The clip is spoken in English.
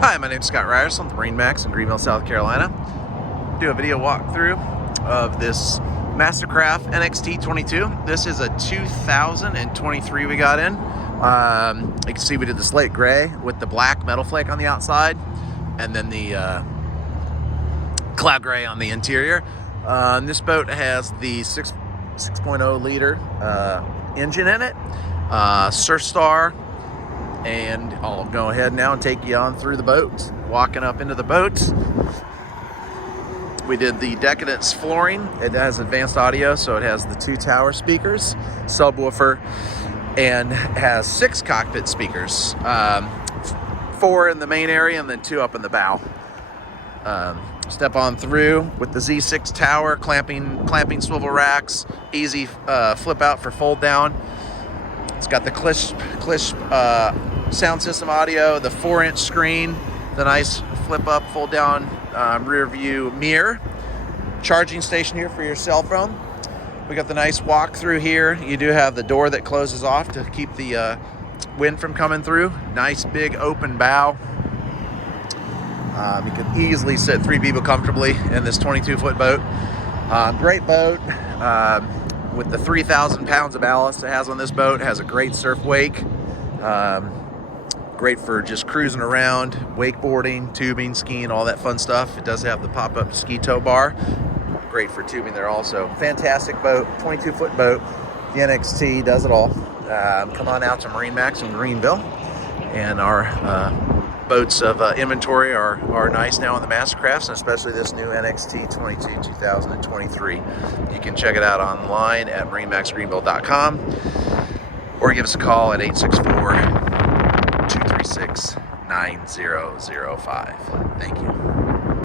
Hi, my name is Scott Ryerson with MarineMax in Greenville, South Carolina. Do a video walkthrough of this Mastercraft NXT22. This is a 2023 we got in. You can see we did the slate gray with the black metal flake on the outside, and then the cloud gray on the interior. This boat has the 6.0 liter engine in it, Surfstar. And I'll go ahead now and take you on through the boat. Walking up into the boat, we did the Decadence flooring. It has advanced audio, so it has the 2 tower speakers, subwoofer, and has 6 cockpit speakers. 4 in the main area and then 2 up in the bow. Step on through with the Z6 tower, clamping swivel racks, easy flip out for fold down. It's got the Clish sound system audio, the 4-inch screen, the nice flip up, fold down rear view mirror, charging station here for your cell phone. We got the nice walk through here. You do have the door that closes off to keep the wind from coming through. Nice big open bow. You can easily sit 3 people comfortably in this 22-foot boat. Great boat. With the 3,000 pounds of ballast it has on this boat, it has a great surf wake. Great for just cruising around, wakeboarding, tubing, skiing, all that fun stuff. It does have the pop-up ski tow bar. Great for tubing there also. Fantastic boat, 22-foot boat. The NXT does it all. Come on out to MarineMax in Greenville. And our boats of inventory are nice now on the Mastercrafts, and especially this new NXT22 2023. You can check it out online at MarineMaxGreenville.com or give us a call at 864-236-9005. Thank you.